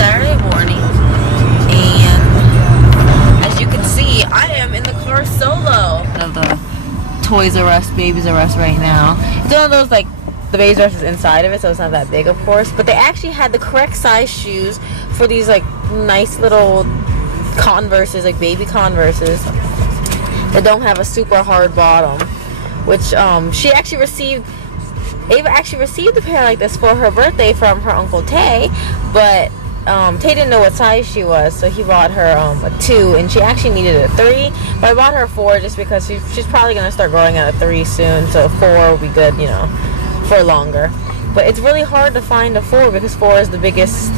Saturday morning, and as you can see, I am in the car solo. Of the Toys R Us, Babies R Us right now. It's one of those, like, the Babies R Us is inside of it, so it's not that big, of course. But they actually had the correct size shoes for these, like, nice little Converses, like baby Converses, that don't have a super hard bottom. Which she actually received. Ayva actually received a pair like this for her birthday from her Uncle Tay, but Tay didn't know what size she was, so he bought her a 2, and she actually needed a 3, but I bought her a 4 just because she's probably going to start growing out a 3 soon, so 4 will be good, you know, for longer. But it's really hard to find a 4 because 4 is the biggest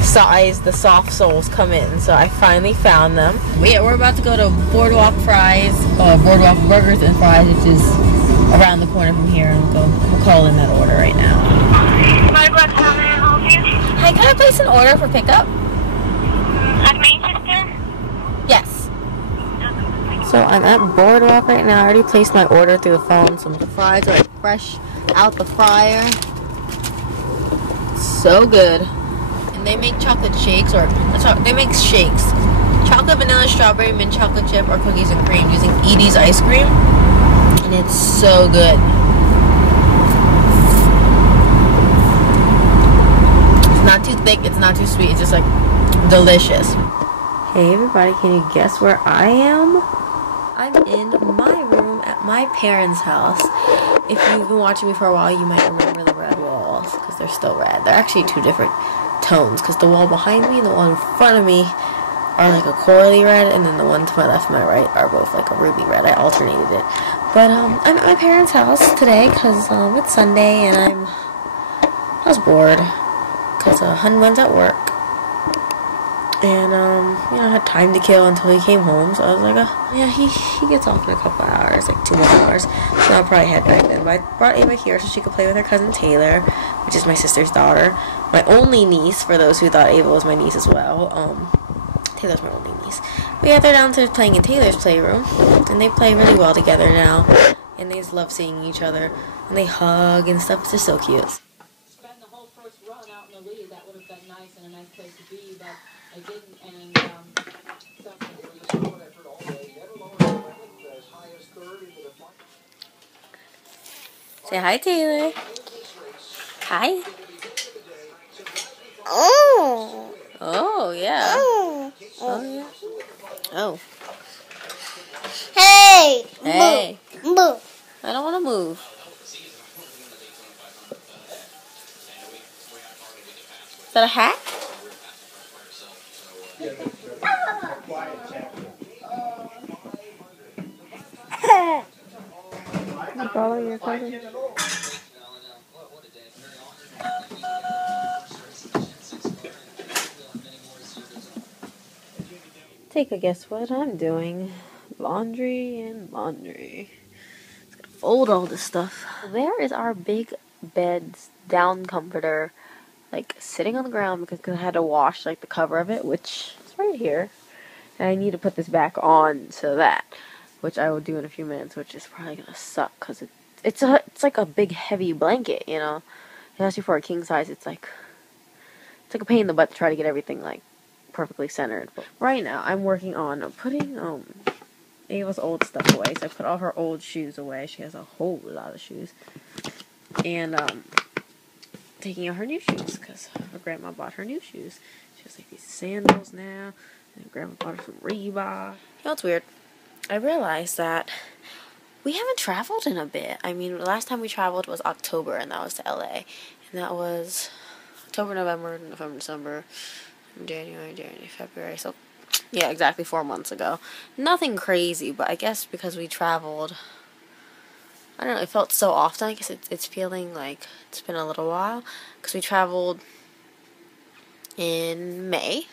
size the soft soles come in, so I finally found them. But yeah, we're about to go to Boardwalk Burgers and Fries, which is around the corner from here, and we'll call in that order right now. Hi, how may I help you? Hi, can I place an order for pickup? At Manchester? Yes. So I'm at Boardwalk right now. I already placed my order through the phone. Some fries are like fresh out the fryer. So good. And they make chocolate shakes, or they make shakes. Chocolate, vanilla, strawberry, mint chocolate chip, or cookies and cream using Edie's ice cream. And it's so good. It's not too thick, it's not too sweet, it's just like delicious. Hey everybody, can you guess where I am? I'm in my room at my parents' house. If you've been watching me for a while, you might remember the red walls, because they're still red. They're actually 2 different tones, because the wall behind me and the wall in front of me are like a corally red, and then the one to my left and my right are both like a ruby red. I alternated it. But I'm at my parents' house today because it's Sunday, and I was bored because Hun went at work, and you know, I had time to kill until he came home. So I was like, yeah, he gets off in a couple hours, like 2 more hours. So I'll probably head back then. But I brought Ayva here so she could play with her cousin Taylor, which is my sister's daughter, my only niece. For those who thought Ayva was my niece as well, Taylor's my only niece. But yeah, they're downstairs playing in Taylor's playroom, and they play really well together now, and they just love seeing each other, and they hug and stuff. It's just so cute. Spend the whole first run out in the lead. That would have been nice and a nice place to be, but I didn't, and say hi, Taylor. Hi. Oh. Oh, yeah. Oh, yeah. Oh. Hey. Hey. Move. I don't want to move. Is that a hat? You follow your cousin? Take a guess what I'm doing. Laundry and laundry. Just gotta fold all this stuff. There is our big bed down comforter, like sitting on the ground because I had to wash like the cover of it, which is right here. And I need to put this back on to that, which I will do in a few minutes, which is probably gonna suck because it's like a big heavy blanket, you know. Especially for a king size, it's like a pain in the butt to try to get everything like perfectly centered. But right now I'm working on putting Ayva's old stuff away. So I put all her old shoes away. She has a whole lot of shoes. And taking out her new shoes because her grandma bought her new shoes. She has like these sandals now, and grandma bought her some Reebok. You know, it's weird. I realized that we haven't traveled in a bit. I mean, the last time we traveled was October, and that was to LA. And that was October, November, December, January, February. So, yeah, exactly 4 months ago. Nothing crazy, but I guess because we traveled, I don't know, it felt so often. I guess it's feeling like it's been a little while. Because we traveled in May.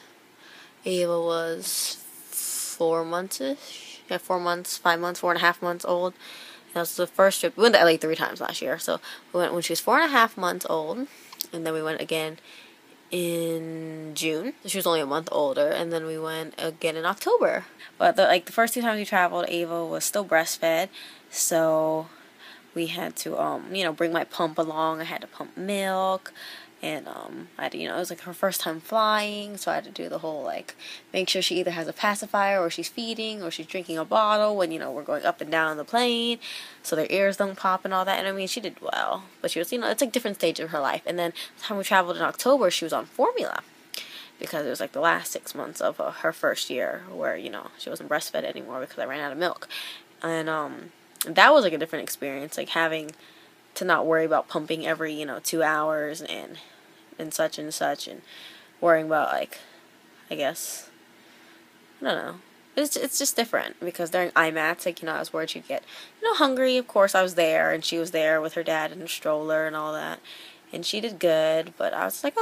Ayva was 4 months-ish. Yeah, 4 months, 5 months, 4.5 months old. That was the first trip. We went to LA 3 times last year. So we went when she was 4.5 months old. And then we went again in June. She was only a month older. And then we went again in October. But the first 2 times we traveled, Ayva was still breastfed. So we had to, bring my pump along. I had to pump milk. And I had to, it was like her first time flying, so I had to do the whole like make sure she either has a pacifier or she's feeding or she's drinking a bottle when we're going up and down the plane, so their ears don't pop and all that. And I mean, she did well, but she was it's like different stages of her life. And then the time we traveled in October, she was on formula because it was like the last 6 months of her first year where she wasn't breastfed anymore because I ran out of milk. And that was like a different experience, like having to not worry about pumping every 2 hours and such and such, and worrying about like, I guess, I don't know, it's just different because during IMATs, like I was worried she'd get hungry. Of course I was there, and she was there with her dad in a stroller and all that, and she did good, but I was like,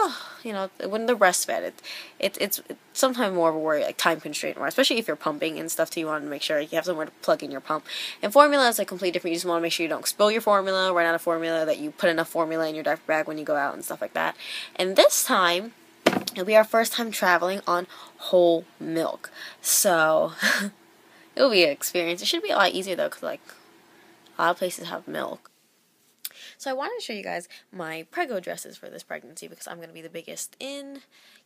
when they're breastfed, it's sometimes more of a worry, like time constraint, or especially if you're pumping and stuff too, you want to make sure you have somewhere to plug in your pump. And formula is like completely different. You just want to make sure you don't spill your formula, run out of formula, that you put enough formula in your diaper bag when you go out and stuff like that. And this time, it'll be our first time traveling on whole milk, so it'll be an experience. It should be a lot easier though, because like a lot of places have milk. So I wanted to show you guys my Preggo dresses for this pregnancy because I'm going to be the biggest in,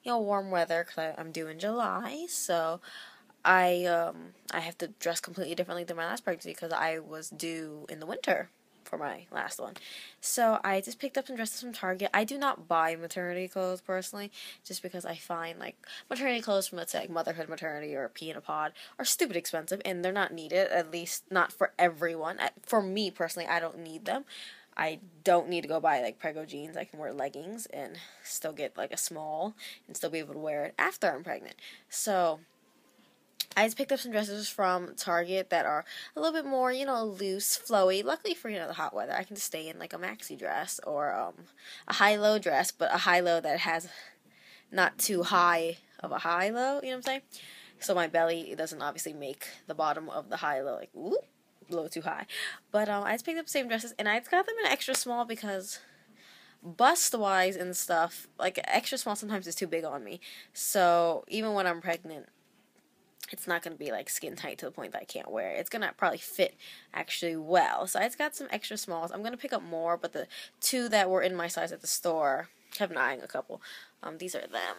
warm weather because I'm due in July. So I have to dress completely differently than my last pregnancy because I was due in the winter for my last one. So I just picked up some dresses from Target. I do not buy maternity clothes personally, just because I find like maternity clothes from, let's say, like Motherhood Maternity or Pea in a Pod are stupid expensive and they're not needed, at least not for everyone. For me personally, I don't need them. I don't need to go buy like Preggo jeans. I can wear leggings and still get like a small and still be able to wear it after I'm pregnant. So I just picked up some dresses from Target that are a little bit more, loose, flowy. Luckily for, the hot weather, I can just stay in like a maxi dress or a high-low dress, but a high-low that has not too high of a high-low, you know what I'm saying? So my belly doesn't obviously make the bottom of the high-low like, whoop, a little too high. But I just picked up the same dresses, and I got them in extra small because bust-wise and stuff, like extra small sometimes is too big on me. So even when I'm pregnant, it's not going to be like skin tight to the point that I can't wear it. It's going to probably fit actually well. So I just got some extra smalls. I'm going to pick up more, but the two that were in my size at the store, I've been eyeing a couple. These are them.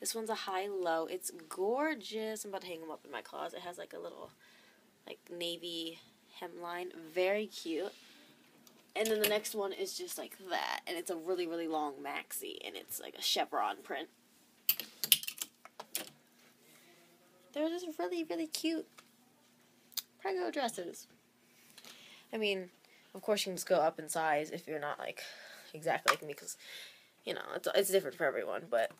This one's a high-low. It's gorgeous. I'm about to hang them up in my closet. It has like a little like navy hemline. Very cute. And then the next one is just like that. And it's a really, really long maxi. And it's like a chevron print. They're just really, really cute Preggo dresses. I mean, of course you can just go up in size if you're not like exactly like me, because it's different for everyone. But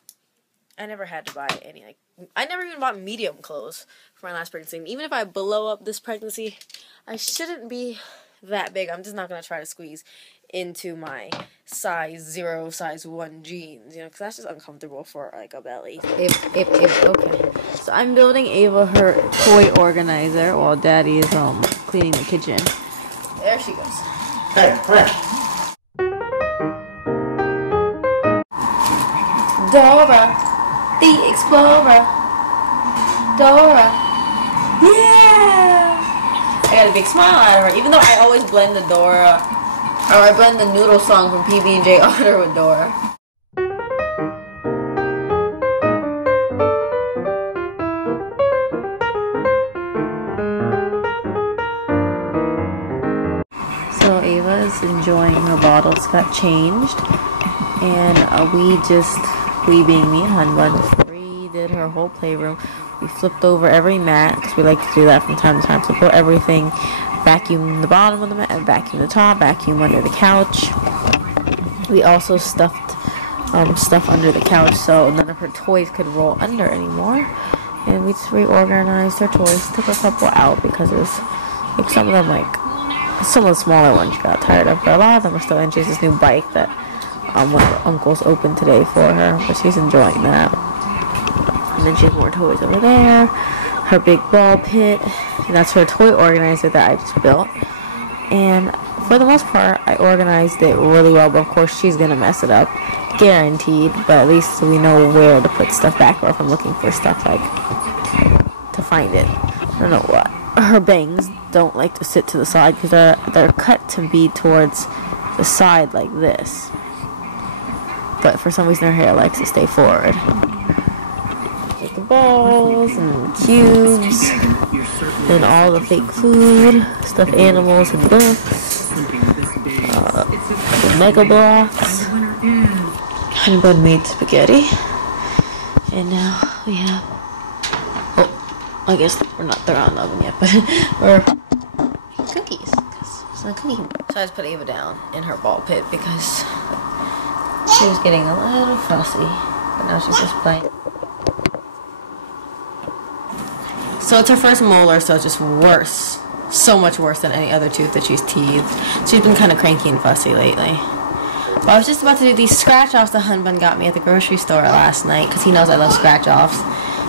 I never had to buy any I never even bought medium clothes for my last pregnancy. And even if I blow up this pregnancy, I shouldn't be that big. I'm just not gonna try to squeeze into my size 0, size 1 jeans, because that's just uncomfortable for like a belly. Okay. So I'm building Ayva her toy organizer while Daddy is cleaning the kitchen. There she goes. Hey, fresh. Dora, the Explorer. Dora. Yeah! I got a big smile out of her, even though I always blend the Dora, or I blend the noodle song from PB&J Otter with Dora. So Ayva is enjoying her bottles got changed, and we being me and Hunbud, redid her whole playroom. We flipped over every mat, because we like to do that from time to time. Flip over everything, vacuum the bottom of the mat, vacuum the top, vacuum under the couch. We also stuffed stuff under the couch so none of her toys could roll under anymore. And we just reorganized her toys, took a couple out because it was like some of the smaller ones she got tired of, but a lot of them are still in. She has this new bike that one of her uncles opened today for her, but she's enjoying that. And then she has more toys over there. Her big ball pit. And that's her toy organizer that I just built. And for the most part, I organized it really well. But of course, she's going to mess it up. Guaranteed. But at least we know where to put stuff back. Or if I'm looking for stuff, like, to find it. I don't know what. Her bangs don't like to sit to the side because they're cut to be towards the side like this. But for some reason her hair likes to stay forward. With the balls and the cubes and all the fake food, stuffed animals and books, the mega blocks, honey bun made spaghetti, and now we have, oh, I guess we're not they're on the oven yet, but we're making cookies because it's not cookie. So I just put Ava down in her ball pit because she was getting a little fussy, but now she's just playing. So it's her first molar, so it's just worse. So much worse than any other tooth that she's teethed. She's been kind of cranky and fussy lately. But I was just about to do these scratch-offs that Hunbun got me at the grocery store last night, because he knows I love scratch-offs.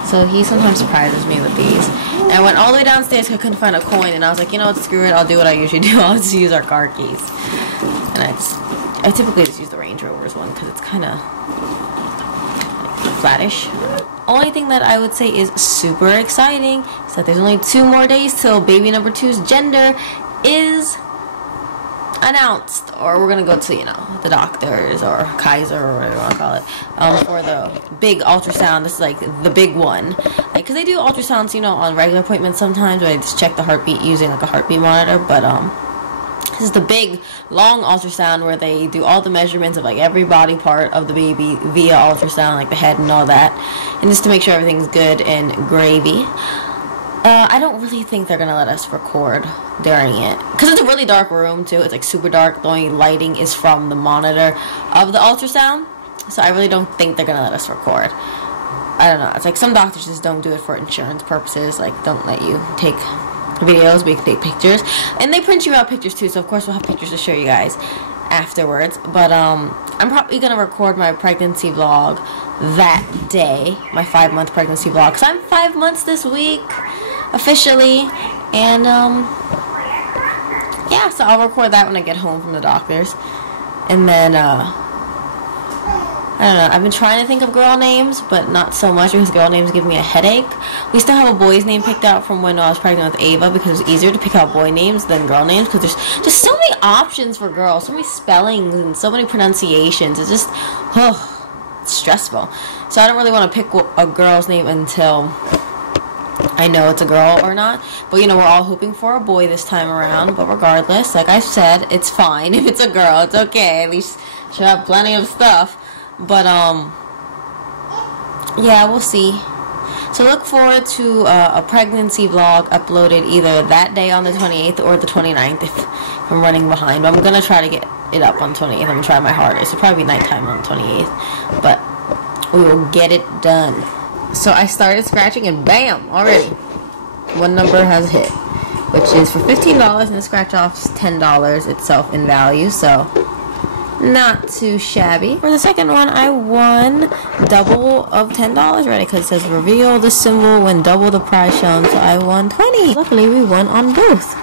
So he sometimes surprises me with these. And I went all the way downstairs because I couldn't find a coin, and I was like, you know what, screw it, I'll do what I usually do. I'll just use our car keys. And I typically just use the Range Rover's one because it's kind of flattish. Only thing that I would say is super exciting is that there's only 2 more days till baby number 2's gender is announced, or we're gonna go to, you know, the doctors or Kaiser or whatever you want to call it, for the big ultrasound. This is like the big one, like, because they do ultrasounds, you know, on regular appointments sometimes where they just check the heartbeat using like a heartbeat monitor, but this is the big long ultrasound where they do all the measurements of like every body part of the baby via ultrasound, like the head and all that, and just to make sure everything's good and gravy. I don't really think they're gonna let us record during it because it's a really dark room too. It's like super dark. The only lighting is from the monitor of the ultrasound, so I really don't think they're gonna let us record. I don't know. It's like some doctors just don't do it for insurance purposes. Like, don't let you take videos, but you can take pictures, and they print you out pictures too. So of course we'll have pictures to show you guys afterwards. But I'm probably gonna record my pregnancy vlog that day, my 5-month pregnancy vlog, because I'm 5 months this week officially, and yeah, so I'll record that when I get home from the doctors. And then I don't know, I've been trying to think of girl names, but not so much because girl names give me a headache. We still have a boy's name picked out from when I was pregnant with Ayva because it's easier to pick out boy names than girl names because there's just so many options for girls, so many spellings and so many pronunciations. It's just, it's stressful. So I don't really want to pick a girl's name until I know it's a girl or not. But you know, we're all hoping for a boy this time around. But regardless, like I said, it's fine if it's a girl. It's okay. At least she'll have plenty of stuff. But yeah, we'll see. So look forward to a pregnancy vlog uploaded either that day on the 28th or the 29th if I'm running behind. But I'm gonna try to get it up on 28th. I'm gonna try my hardest. It'll probably be nighttime on 28th, but we will get it done. So I started scratching and bam, already one number has hit, which is for $15, and the scratch off's $10 itself in value, so not too shabby. For the second one, I won double of $10, right? Because it says reveal the symbol when double the prize shown, so I won 20. Luckily, we won on both.